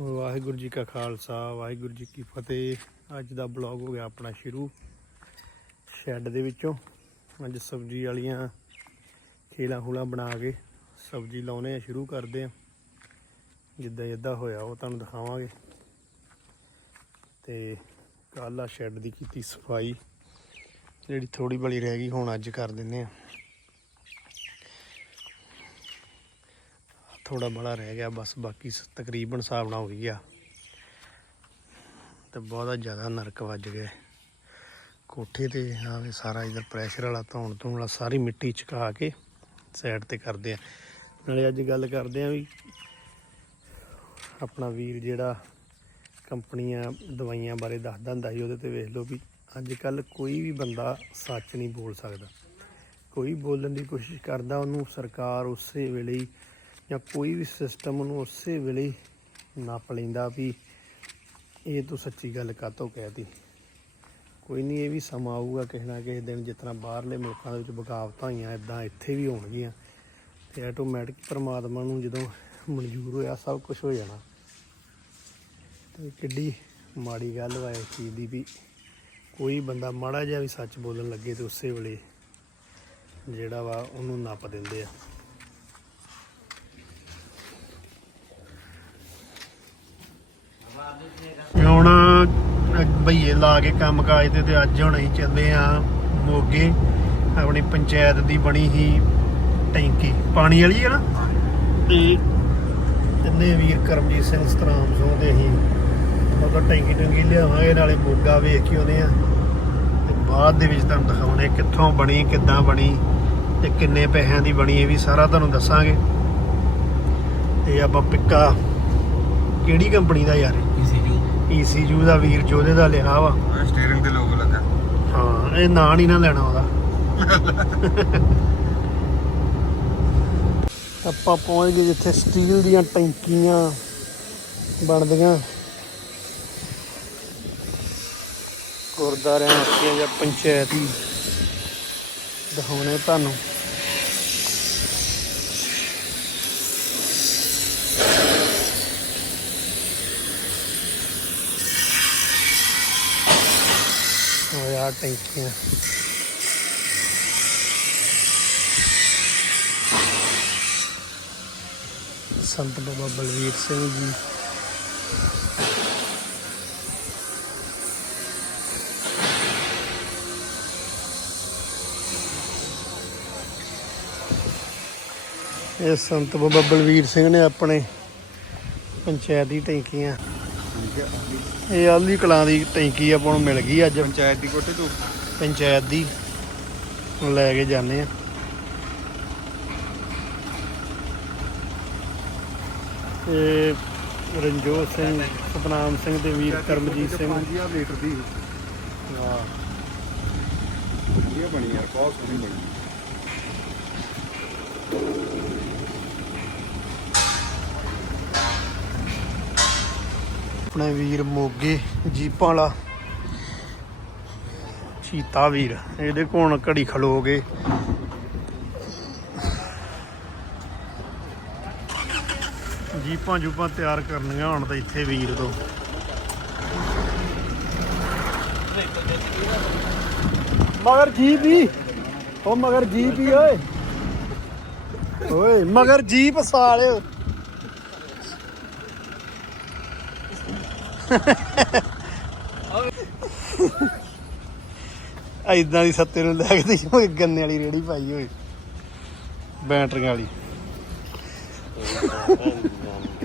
ਵਾਹਿਗੁਰੂ ਜੀ ਕਾ ਖਾਲਸਾ, ਵਾਹਿਗੁਰੂ ਜੀ ਕੀ ਫਤਿਹ। ਅੱਜ ਦਾ ਬਲੌਗ ਹੋ ਗਿਆ ਆਪਣਾ ਸ਼ੁਰੂ, ਸ਼ੈੱਡ ਦੇ ਵਿੱਚੋਂ। ਅੱਜ ਸਬਜ਼ੀ ਵਾਲੀਆਂ ਖੇਲਾਂ ਖੂਲਾਂ ਬਣਾ ਕੇ ਸਬਜ਼ੀ ਲਾਉਣੇ ਆ, ਸ਼ੁਰੂ ਕਰਦੇ ਆ। ਜਿੱਦਾਂ ਜਿੱਦਾਂ ਹੋਇਆ, ਉਹ ਤੁਹਾਨੂੰ ਦਿਖਾਵਾਂਗੇ। ਤੇ ਕੱਲ੍ਹ ਆ ਸ਼ੈੱਡ ਦੀ ਕੀਤੀ ਸਫ਼ਾਈ, ਜਿਹੜੀ ਥੋੜੀ ਬਲੀ ਰਹਿ ਗਈ, ਹੁਣ ਅੱਜ ਕਰ ਦਿੰਨੇ ਆ। ਥੋੜਾ ਬੜਾ ਰਹਿ ਗਿਆ, ਬਸ ਬਾਕੀ ਸ- ਤਕਰੀਬਨ ਹਿਸਾਬ ਨਾਲ ਹੋ ਹੀ ਗਿਆ ਤੇ ਬਹੁਤਾ ਜ਼ਿਆਦਾ ਨਰਕ ਵੱਜ ਗਿਆ। ਕੋਠੇ ਤੇ ਆਵੇ ਸਾਰਾ ਇਧਰ ਪ੍ਰੈਸ਼ਰ ਵਾਲਾ, ਧੌਣ ਧੂਣ ਵਾਲਾ, ਸਾਰੀ ਮਿੱਟੀ ਚਕਾ ਕੇ ਸਾਈਡ ਤੇ ਕਰਦੇ ਆ। ਨਾਲੇ ਅੱਜ ਗੱਲ ਕਰਦੇ ਆ ਵੀ ਆਪਣਾ ਵੀਰ ਜਿਹੜਾ ਕੰਪਨੀਆਂ, ਦਵਾਈਆਂ ਬਾਰੇ ਦੱਸਦਾ ਹੁੰਦਾ ਸੀ, ਉਹਦੇ ਤੇ ਵੇਖ ਲਓ ਵੀ ਅੱਜ ਕੱਲ ਕੋਈ ਵੀ ਬੰਦਾ ਸੱਚ ਨਹੀਂ ਬੋਲ ਸਕਦਾ। ਕੋਈ ਬੋਲਣ ਦੀ ਕੋਸ਼ਿਸ਼ ਕਰਦਾ, ਉਹਨੂੰ ਸਰਕਾਰ ਉਸੇ ਵੇਲੇ ਹੀ ਜਾਂ ਕੋਈ ਵੀ ਸਿਸਟਮ ਉਹਨੂੰ ਉਸੇ ਵੇਲੇ ਹੀ ਨੱਪ ਲੈਂਦਾ ਵੀ ਇਹ ਤੂੰ ਸੱਚੀ ਗੱਲ ਕਾਤੋਂ ਕਹਿਤੀ ਕੋਈ ਨਹੀਂ, ਇਹ ਵੀ ਸਮਾਂ ਆਊਗਾ ਕਿਸੇ ਨਾ ਕਿਸੇ ਦਿਨ, ਜਿਸ ਤਰ੍ਹਾਂ ਬਾਹਰਲੇ ਮੁਲਕਾਂ ਦੇ ਵਿੱਚ ਬਗਾਵਤਾਂ ਹੋਈਆਂ ਇਦਾਂ ਇੱਥੇ ਵੀ ਹੋਣਗੀਆਂ। ਤੇ ਆਟੋਮੈਟਿਕ ਪਰਮਾਤਮਾ ਨੂੰ ਜਦੋਂ ਮਨਜ਼ੂਰ ਹੋਇਆ, ਸਭ ਕੁਝ ਹੋ ਜਾਣਾ। ਤੇ ਕਿੱਡੀ ਮਾੜੀ ਗੱਲ ਵਾ ਇਸ ਚੀਜ਼ ਦੀ ਵੀ। ਕੋਈ ਬੰਦਾ ਮਾੜਾ ਜਿਹਾ ਵੀ ਸੱਚ ਬੋਲਣ ਲੱਗੇ ਤੇ ਉਸੇ ਵੇਲੇ ਜਿਹੜਾ ਵਾ ਉਹਨੂੰ ਨੱਪ ਦਿੰਦੇ ਆ। ਹੁਣ ਭਈਏ ਲਾ ਕੇ ਕੰਮ ਕਾਜ ਤੇ ਤੇ ਅੱਜ ਹੁਣ ਅਸੀਂ ਚੱਲੇ ਆ ਮੋਗੇ। ਆਪਣੀ ਪੰਚਾਇਤ ਦੀ ਬਣੀ ਸੀ ਟੈਂਕੀ। ਪਾਣੀ ਵਾਲੀ ਹੈ ਨਾ? ਤੇ ਤਿੰਨੇ ਵੀਰ ਕਰਮਜੀਤ ਸਿੰਘ ਸਤਰਾਮ ਸਿੰਘ ਦੇ ਅਸੀਂ ਉਹਦਾ ਟੈਂਕੀ ਟੈਂਕੀ ਲਿਆਵਾਂਗੇ, ਨਾਲੇ ਮੋਗਾ ਵੇਖ ਕੇ ਆਉਂਦੇ ਆ। ਤੇ ਬਾਅਦ ਦੇ ਵਿੱਚ ਤੁਹਾਨੂੰ ਦਿਖਾਉਣੇ ਕਿੱਥੋਂ ਬਣੀ, ਕਿੱਦਾਂ ਬਣੀ ਤੇ ਕਿੰਨੇ ਪੈਸਿਆਂ ਦੀ ਬਣੀ, ਇਹ ਵੀ ਸਾਰਾ ਤੁਹਾਨੂੰ ਦੱਸਾਂਗੇ। ਤੇ ਆਪਾਂ ਪਿੱਕਾ, ਕਿਹੜੀ ਕੰਪਨੀ ਦਾ ਯਾਰ ECU ਦਾ ਵੀਰ ਜੋਧੇ ਦਾ ਲਿਆ ਵਾ। ਸਟੀਅਰਿੰਗ ਤੇ ਲੋਗੋ ਲੱਗਾ। ਹਾਂ ਇਹ ਨਾਂ ਨਹੀਂ ਨਾ ਲੈਣਾ ਉਹਦਾ। ਆਪਾਂ ਪਹੁੰਚ ਗਏ ਜਿੱਥੇ ਸਟੀਲ ਦੀਆਂ ਟੈਂਕੀਆਂ ਬਣਦੀਆਂ। ਗੁਰਦਾਰਿਆਂ ਉੱਤੇ ਜਾਂ ਪੰਚਾਇਤ ਦਿਖਾਉਣੇ ਤੁਹਾਨੂੰ। ਉਹ ਟੈਂਕੀਆਂ। ਸੰਤ ਬਾਬਾ ਬਲਵੀਰ ਸਿੰਘ ਜੀ। ਇਹ ਸੰਤ ਬਾਬਾ ਬਲਵੀਰ ਸਿੰਘ ਨੇ ਆਪਣੇ ਪੰਚਾਇਤ ਦੀ ਟੈਂਕੀਆਂ ਇਹ ਆਲੀ ਕਲਾਂ ਦੀ ਟੈਂਕੀ ਆਪਾਂ ਨੂੰ ਮਿਲ ਗਈ ਅੱਜ। ਪੰਚਾਇਤ ਦੀ ਕੋਠੇ ਤੋਂ? ਪੰਚਾਇਤ ਦੀ। ਹੁਣ ਲੈ ਕੇ ਜਾਂਦੇ ਆ। ਤੇ ਰਣਜੋਤ ਸਿੰਘ ਸਤਨਾਮ ਸਿੰਘ ਤੇ ਵੀਰ ਕਰਮਜੀਤ ਸਿੰਘ। 5000 ਲੀਟਰ ਦੀ। ਹਾਂ। ਵਧੀਆ ਬਣੀ ਯਾਰ ਬਹੁਤ ਸੋਹਣੀ ਬਣੀ। ਆਪਣੇ ਵੀਰ ਮੋਗੇ ਜੀਪਾਂ ਵਾਲਾ। ਚੀਤਾ ਵੀਰ, ਇਹਦੇ ਕੋਲ ਘੜੀ ਖਲੋਗੇ ਜੀਪਾਂ ਜੂਪਾਂ ਤਿਆਰ ਕਰਨੀਆਂ ਹੁਣ ਤਾਂ ਇੱਥੇ ਵੀਰ ਤੋਂ। ਮਗਰ ਜੀਪ ਹੀ। ਉਹ ਮਗਰ ਜੀਪ ਹੀ, ਓਏ। ਓਏ, ਮਗਰ ਜੀਪ ਸਾਲਿਓ। ਐਦਾਂ ਦੀ ਸੱਤੇ ਨੂੰ ਲੈ ਕੇ ਤੇ ਗੰਨੇ ਵਾਲੀ ਰੇੜੀ ਪਾਈ ਹੋਈ। ਬੈਟਰੀਆਂ ਵਾਲੀ।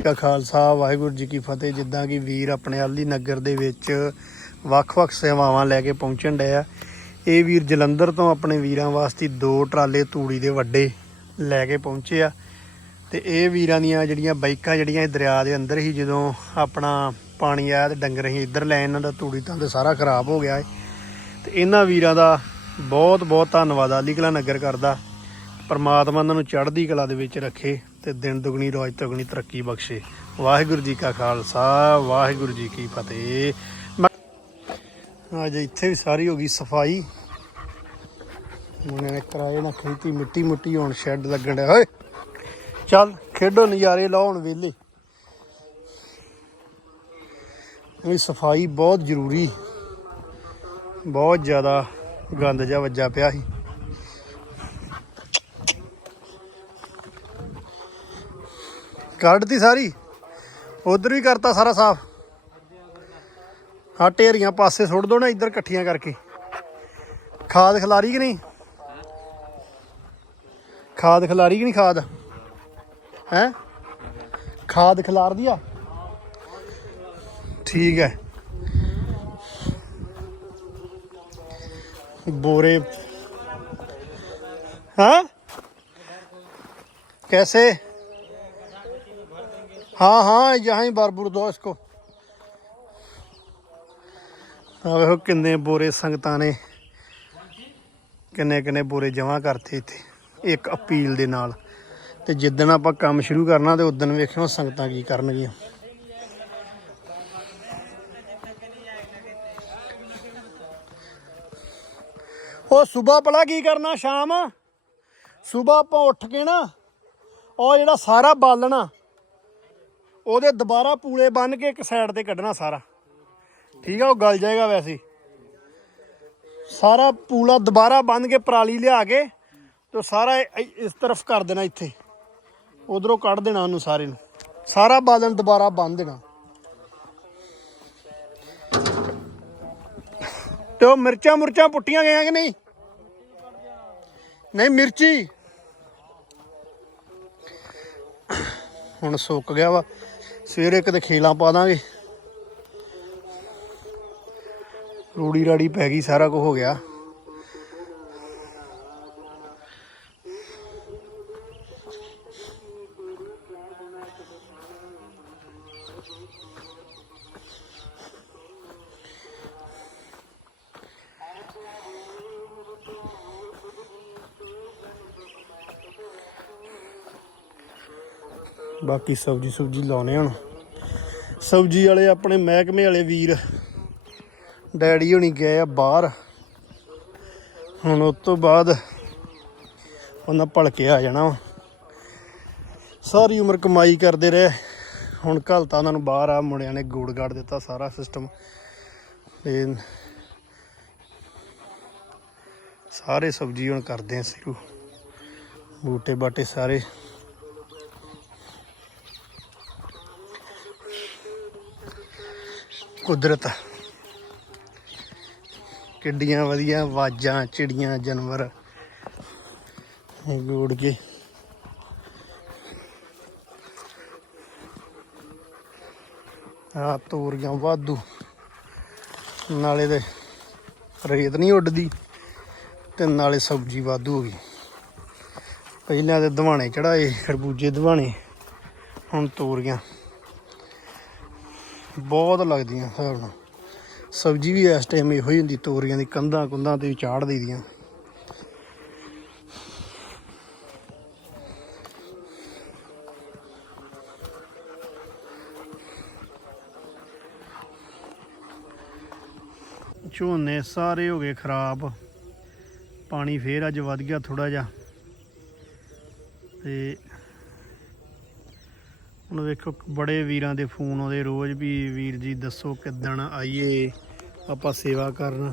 ਕਾ ਖਾਲਸਾ, ਵਾਹਿਗੁਰੂ ਜੀ ਕੀ ਫਤਿਹ। ਜਿੱਦਾਂ ਕਿ ਵੀਰ ਆਪਣੇ ਆਲੀ ਨਗਰ ਦੇ ਵਿੱਚ ਵੱਖ-ਵੱਖ ਸੇਵਾਵਾਂ ਲੈ ਕੇ ਪਹੁੰਚਣ ਡਏ ਆ। ਇਹ ਵੀਰ ਜਲੰਧਰ ਤੋਂ ਆਪਣੇ ਵੀਰਾਂ ਵਾਸਤੇ ਦੋ ਟਰਾਲੇ ਤੂੜੀ ਦੇ ਵੱਡੇ ਲੈ ਕੇ ਪਹੁੰਚੇ ਆ। ਤੇ ਇਹ ਵੀਰਾਂ ਦੀਆਂ ਜਿਹੜੀਆਂ ਬਾਈਕਾਂ ਜਿਹੜੀਆਂ ਇਹ ਦਰਿਆ ਦੇ ਅੰਦਰ ਹੀ ਜਦੋਂ ਆਪਣਾ ਪਾਣੀ ਆਇਆ ਤੇ ਡੰਗਰ ਹੀ ਇੱਧਰ ਲੈ ਇਹਨਾਂ ਦਾ ਤੂੜੀ ਤਾਂ ਤੇ ਸਾਰਾ ਖਰਾਬ ਹੋ ਗਿਆ ਏ। ਤੇ ਇਹਨਾਂ ਵੀਰਾਂ ਦਾ ਬਹੁਤ ਬਹੁਤ ਧੰਨਵਾਦ। ਆਲੀ ਕਲਾ ਨਗਰ ਕਰਦਾ। ਪਰਮਾਤਮਾ ਇਹਨਾਂ ਨੂੰ ਚੜ੍ਹਦੀ ਕਲਾ ਦੇ ਵਿੱਚ ਰੱਖੇ ਤੇ ਦਿਨ ਦੁਗਣੀ, ਰੋਜ਼ ਤਗਣੀ ਤਰੱਕੀ ਬਖਸ਼ੇ। ਵਾਹਿਗੁਰੂ ਜੀ ਕਾ ਖਾਲਸਾ, ਵਾਹਿਗੁਰੂ ਜੀ ਕੀ ਫਤਿਹ। ਮੈਂ- ਅੱਜ ਇੱਥੇ ਵੀ ਸਾਰੀ ਹੋ ਗਈ ਸਫ਼ਾਈ। ਮੁੰਨੇ ਨੇ ਕਰਾਏ ਨਾ ਖੇਤੀ ਮਿੱਟੀ ਮੁੱਟੀ ਹੁਣ ਸ਼ੈੱਡ ਲੱਗਣ ਡਿਆ। ਓਏ, ਚੱਲ ਖੇਡੋ ਨਜ਼ਾਰੇ, ਲਾਓ ਹੁਣ ਵੇਲੇ ਇਹ ਸਫ਼ਾਈ ਬਹੁਤ ਜ਼ਰੂਰੀ। ਬਹੁਤ ਜ਼ਿਆਦਾ ਗੰਦ ਜਿਹਾ ਵੱਜਾ ਪਿਆ ਸੀ। ਕੱਢਤੀ ਸਾਰੀ। ਉਧਰ ਵੀ ਕਰਤਾ ਸਾਰਾ ਸਾਫ਼। ਹਾਂ ਢੇਰੀਆਂ ਪਾਸੇ ਸੁੱਟ ਦੋ ਨਾ, ਇੱਧਰ ਇਕੱਠੀਆਂ ਕਰਕੇ। ਖਾਦ ਖਿਲਾਰੀ ਕਿ ਨਹੀਂ? ਖਾਦ ਖਿਲਾਰੀ ਕਿ ਨਹੀਂ ਖਾਦ? ਹੈ? ਖਾਦ ਖਿਲਾਰਦੀ ਆ? ਠੀਕ ਹੈ बोरे हाँ कैसे हाँ हाँ यहाँ ही बारबुर दो इसको ਆ ਵੇਖੋ ਕਿੰਨੇ ਬੋਰੇ ਸੰਗਤਾਂ ਨੇ ਕਿੰਨੇ ਕਿੰਨੇ ਬੋਰੇ ਜਮ੍ਹਾਂ ਕਰਤੇ ਇੱਥੇ ਇੱਕ ਅਪੀਲ ਦੇ ਨਾਲ ਤੇ ਜਿੱਦਣ ਆਪਾਂ ਕੰਮ ਸ਼ੁਰੂ ਕਰਨਾ ਤੇ ਉਦੋਂ ਵੇਖਿਓ ਸੰਗਤਾਂ ਕੀ ਕਰਨਗੀਆਂ ਉਹ ਸਵੇਰ ਭਲਾ ਕੀ ਕਰਨਾ ਸ਼ਾਮ? ਸਵੇਰ ਆਪਾਂ ਉੱਠ ਕੇ ਨਾ, ਉਹ ਜਿਹੜਾ ਸਾਰਾ ਬਾਲਣਾ ਉਹਦੇ ਦੁਬਾਰਾ ਪੂਲੇ ਬੰਨ ਕੇ ਇੱਕ ਸਾਈਡ ਤੇ ਕੱਢਣਾ ਸਾਰਾ। ਠੀਕ ਆ, ਉਹ ਗਲ ਜਾਏਗਾ ਵੈਸੇ ਸਾਰਾ ਪੂਲਾ ਦੁਬਾਰਾ ਬੰਨ ਕੇ ਪਰਾਲੀ ਲਿਆ ਕੇ ਤੇ ਸਾਰਾ ਇਸ ਤਰਫ ਕਰ ਦੇਣਾ ਇੱਥੇ। ਉਧਰੋਂ ਕੱਢ ਦੇਣਾ ਉਹਨੂੰ ਸਾਰੇ ਨੂੰ। ਸਾਰਾ ਬਾਲਣ ਦੁਬਾਰਾ ਬੰਨ ਦੇਣਾ। ਤੇ ਉਹ ਮਿਰਚਾਂ ਮੁਰਚਾਂ ਪੁੱਟੀਆਂ ਗਈਆਂ ਕਿ ਨਹੀਂ? ਨਹੀਂ, ਮਿਰਚੀ। ਹੁਣ ਸੁੱਕ ਗਿਆ ਵਾ। ਸਵੇਰੇ ਕਿਤੇ ਖੇਲਾਂ ਪਾ ਦਾਂਗੇ। ਰੂੜੀ ਰਾੜੀ ਪੈ ਗਈ, ਸਾਰਾ ਕੁਝ ਹੋ ਗਿਆ। ਬਾਕੀ ਸਬਜੀ ਸੁਬਜੀ ਲਾਉਣੇ ਹੁਣ। ਸਬਜੀ ਵਾਲੇ ਆਪਣੇ ਮਹਿਕਮੇ ਵਾਲੇ ਵੀਰ, ਡੈਡੀ ਹੋਣੀ ਗਏ ਆ ਬਾਹਰ। ਹੁਣ ਉਸ ਤੋਂ ਬਾਅਦ ਉਹਨਾਂ ਭਲਕੇ ਆ ਜਾਣਾ ਵਾ। ਸਾਰੀ ਉਮਰ ਕਮਾਈ ਕਰਦੇ ਰਹੇ। ਹੁਣ ਘਲਤਾ ਉਹਨਾਂ ਨੂੰ ਬਾਹਰ ਆ, ਮੁੰਡਿਆਂ ਨੇ ਗੋੜ ਗਾੜ ਦਿੱਤਾ ਸਾਰਾ ਸਿਸਟਮ ਤੇ ਸਾਰੇ ਸਬਜੀ ਹੁਣ ਕਰਦੇ ਆ ਸ਼ੁਰੂ। ਬੂਟੇ ਬਾਟੇ ਸਾਰੇ। ਕੁਦਰਤ ਕਿੱਡੀਆਂ ਵਧੀਆ ਆਵਾਜ਼ਾਂ, ਚਿੜੀਆਂ, ਜਾਨਵਰ। ਗੋੜ ਕੇ। ਆ ਤੋਰੀਆਂ ਵਾਧੂ। ਨਾਲੇ ਦੇ ਰੇਤ ਨਹੀਂ ਉੱਡਦੀ ਤੇ ਨਾਲੇ ਸਬਜ਼ੀ ਵਾਧੂ ਹੋ ਗਈ। ਪਹਿਲਾਂ ਤੇ ਦਵਾਣੇ ਚੜਾਏ, ਖਰਬੂਜੇ ਦਵਾਣੇ, ਹੁਣ ਤੋਰੀਆਂ। ਬਹੁਤ ਲੱਗਦੀਆਂ ਹਿਸਾਬ ਨਾਲ ਸਬਜ਼ੀ ਵੀ ਇਸ ਟਾਈਮ ਇਹੋ ਹੀ ਹੁੰਦੀ, ਤੋਰੀਆਂ ਦੀ, ਕੰਧਾਂ ਕੁੰਧਾਂ ਤੇ ਵੀ ਚਾੜ ਦਈਦੀਆਂ। ਝੋਨੇ ਸਾਰੇ ਹੋ ਗਏ ਖਰਾਬ। ਪਾਣੀ ਫੇਰ ਅੱਜ ਵੱਧ ਗਿਆ ਥੋੜਾ ਜਿਹਾ। ਤੇ ਹੁਣ ਵੇਖੋ, ਬੜੇ ਵੀਰਾਂ ਦੇ ਫੋਨ ਆਉਂਦੇ। ਰੋਜ਼ ਵੀ ਵੀਰ ਜੀ ਦੱਸੋ ਕਿੱਦਣ ਆਈਏ, ਆਪਾਂ ਸੇਵਾ ਕਰਨ।